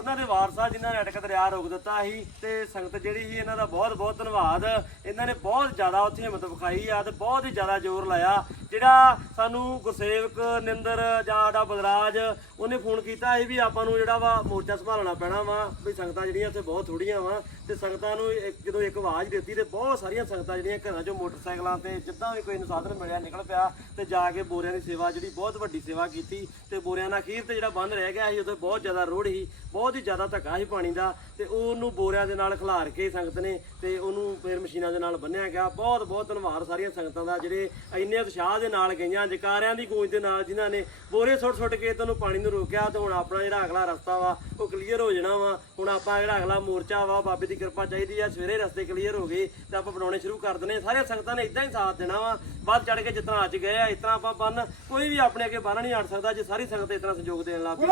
ਉਹਨਾਂ ਦੇ ਵਾਰਸਾ ਜਿਨ੍ਹਾਂ ਨੇ ਅਟਕ ਦਰਿਆ ਰੋਕ ਦਿੱਤਾ ਸੀ ਤੇ ਸੰਗਤ ਜਿਹੜੀ ਸੀ ਇਹਨਾਂ ਦਾ ਬਹੁਤ ਬਹੁਤ ਧੰਨਵਾਦ। ਇਹਨਾਂ ਨੇ ਬਹੁਤ ਜ਼ਿਆਦਾ ਉੱਥੇ ਹਿੰਮਤ ਵਿਖਾਈ ਆ ਤੇ ਬਹੁਤ ਹੀ ਜ਼ਿਆਦਾ ਜ਼ੋਰ ਲਾਇਆ। ਜਿਹੜਾ ਸਾਨੂੰ ਗੁਰਸੇਵਕ ਨਿੰਦਰ ਜਾਂ ਸਾਡਾ ਬਦਰਾਜ ਉਹਨੇ ਫੋਨ ਕੀਤਾ ਸੀ ਵੀ ਆਪਾਂ ਨੂੰ ਜਿਹੜਾ ਵਾ ਮੋਰਚਾ ਸੰਭਾਲਣਾ ਪੈਣਾ ਵਾ, ਵੀ ਸੰਗਤਾਂ ਜਿਹੜੀਆਂ ਉੱਥੇ ਬਹੁਤ ਥੋੜੀਆਂ ਵਾ, ਤੇ ਸੰਗਤਾਂ ਨੂੰ ਇੱਕ- ਜਦੋਂ ਇੱਕ ਆਵਾਜ਼ ਦਿੱਤੀ ਤੇ ਬਹੁਤ ਸਾਰੀਆਂ ਸੰਗਤਾਂ ਜਿਹੜੀਆਂ ਘਰਾਂ ਚੋਂ ਮੋਟਰਸਾਈਕਲਾਂ ਤੇ ਜਿੱਦਾਂ ਵੀ ਕੋਈ ਨੂੰ ਸਾਧਨ ਮਿਲਿਆ, ਨਿਕਲ ਪਿਆ ਤੇ ਜਾ ਕੇ ਬੋਰਿਆਂ ਦੀ ਸੇਵਾ ਜਿਹੜੀ ਬਹੁਤ ਵੱਡੀ ਸੇਵਾ ਕੀਤੀ ਤੇ ਬੋਰਿਆਂ ਦਾ ਅਖੀਰ ਤੇ ਜਿਹੜਾ ਬੰਦ ਰਹਿ ਗਿਆ ਸੀ ਉਦੋਂ ਬਹੁਤ ਜ਼ਿਆਦਾ ਰੋੜ ਸੀ, ਬਹੁਤ ਹੀ ਜ਼ਿਆਦਾ ਧੱਕਾ ਸੀ ਪਾਣੀ ਦਾ ਤੇ ਉਹਨੂੰ ਬੋਰਿਆਂ ਦੇ ਨਾਲ ਖਿਲਾਰ ਕੇ ਸੰਗਤ ਨੇ ਤੇ ਉਹਨੂੰ ਫਿਰ ਮਸ਼ੀਨਾਂ ਦੇ ਨਾਲ ਬੰਨਿਆ ਗਿਆ। ਬਹੁਤ ਬਹੁਤ ਧੰਨਵਾਦ ਸਾਰੀਆਂ ਸੰਗਤਾਂ ਦਾ ਜਿਹੜੇ ਇੰਨੇ ਉਤਸ਼ਾਹ ਦੇ ਨਾਲ ਗਈਆਂ ਜਕਾਰਿਆਂ ਦੀ ਗੂੰਜ ਦੇ ਨਾਲ ਜਿਨ੍ਹਾਂ ਨੇ ਬੋਰੇ ਸੁੱਟ ਸੁੱਟ ਕੇ ਤੁਹਾਨੂੰ ਪਾਣੀ ਨੂੰ ਰੋਕਿਆ ਤੇ ਹੁਣ ਆਪਣਾ ਜਿਹੜਾ ਅਗਲਾ ਰਸਤਾ ਵਾ ਉਹ ਕਲੀਅਰ ਹੋ ਜਾਣਾ ਵਾ। ਹੁਣ ਆਪਾਂ ਜਿਹੜਾ ਅਗਲਾ ਮੋਰਚਾ ਵਾ ਬਾਬੇ ਦੀ ਕਿਰਪਾ ਚਾਹੀਦੀ ਆ। ਸਵੇਰੇ ਰਸਤੇ ਕਲੀਅਰ ਹੋ ਗਏ ਤੇ ਆਪਾਂ ਬਣਾਉਣੇ ਸ਼ੁਰੂ ਕਰ ਦਨੇ ਸਾਰੀਆਂ ਸੰਗਤਾਂ ਨੇ ਇਦਾਂ ਹੀ ਸਾਥ ਦੇਣਾ ਵਾ। ਵੱਧ ਚੜ ਕੇ ਜਿਤਨਾ ਅੱਜ ਗਏ ਆ ਤਰ੍ਹਾਂ ਆਪਾਂ ਬੰਨ ਕੋਈ ਵੀ ਆਪਣੇ ਅੱਗੇ ਬੰਨ ਨਹੀਂ ਅੜ ਸਕਦਾ ਜੇ ਸਾਰੀ ਸੰਗਤ ਤਰ੍ਹਾਂ ਸਹਿਯੋਗ ਦੇਣ ਲੱਗ ਪਈ।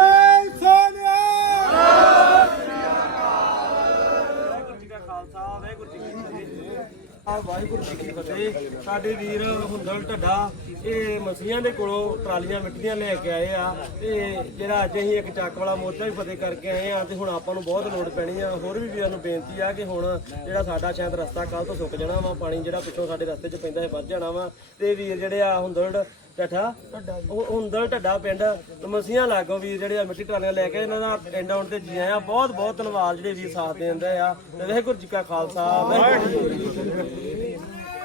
ਵਾਹਿਗੁਰੂ ਜੀ ਕਾ ਖਾਲਸਾ ਵਾਹਿਗੁਰੂ ਜੀ ਕੀ ਵਾਹਿਗੁਰੂ ਜੀ ਕੀ ਫਤਿਹ। ਸਾਡੇ ਵੀਰ ਹੁੰਦਲ ਢੱਡਾ, ਇਹ ਮਸੀਆਂ ਦੇ ਕੋਲੋਂ ਟਰਾਲੀਆਂ ਮਿੱਟੀਆਂ ਲੈ ਕੇ ਆਏ ਆ ਤੇ ਜਿਹੜਾ ਅੱਜ ਅਸੀਂ ਇੱਕ ਚੱਕ ਵਾਲਾ ਮੋਰਚਾ ਵੀ ਫਤਿਹ ਕਰਕੇ ਆਏ ਆ ਤੇ ਹੁਣ ਆਪਾਂ ਨੂੰ ਬਹੁਤ ਲੋੜ ਪੈਣੀ ਆ। ਹੋਰ ਵੀ ਵੀਰਾਂ ਨੂੰ ਬੇਨਤੀ ਆ ਕਿ ਹੁਣ ਜਿਹੜਾ ਸਾਡਾ ਸ਼ਾਇਦ ਰਸਤਾ ਕੱਲ ਤੋਂ ਸੁੱਕ ਜਾਣਾ ਵਾ, ਪਾਣੀ ਜਿਹੜਾ ਪਿੱਛੋਂ ਸਾਡੇ ਰਸਤੇ 'ਚ ਪੈਂਦਾ ਹੈ ਵੱਧ ਜਾਣਾ ਵਾ। ਤੇ ਵੀਰ ਜਿਹੜੇ ਆ ਹੁੰਦਲ ਢੱਠਾ ਉਹ ਹੁੰਦਲ ਢੱਡਾ ਪਿੰਡ ਮਸੀਆਂ ਲਾਗੋ ਵੀਰ ਜਿਹੜੇ ਆ ਮਿੱਟੀ ਟਰਾਲੀਆਂ ਲੈ ਕੇ ਇਹਨਾਂ ਦਾ ਪਿੰਡ ਆਉਣ ਤੇ ਜੀ ਆਇਆ ਬਹੁਤ ਬਹੁਤ ਧੰਨਵਾਦ ਜਿਹੜੇ ਵੀਰ ਸਾਥ ਦੇਂਦੇ ਆ। ਤੇ ਵਾਹਿਗੁਰੂ ਜੀ ਕਾ ਖਾਲਸਾ, ਵਾਹਿਗੁਰੂ ਜੀ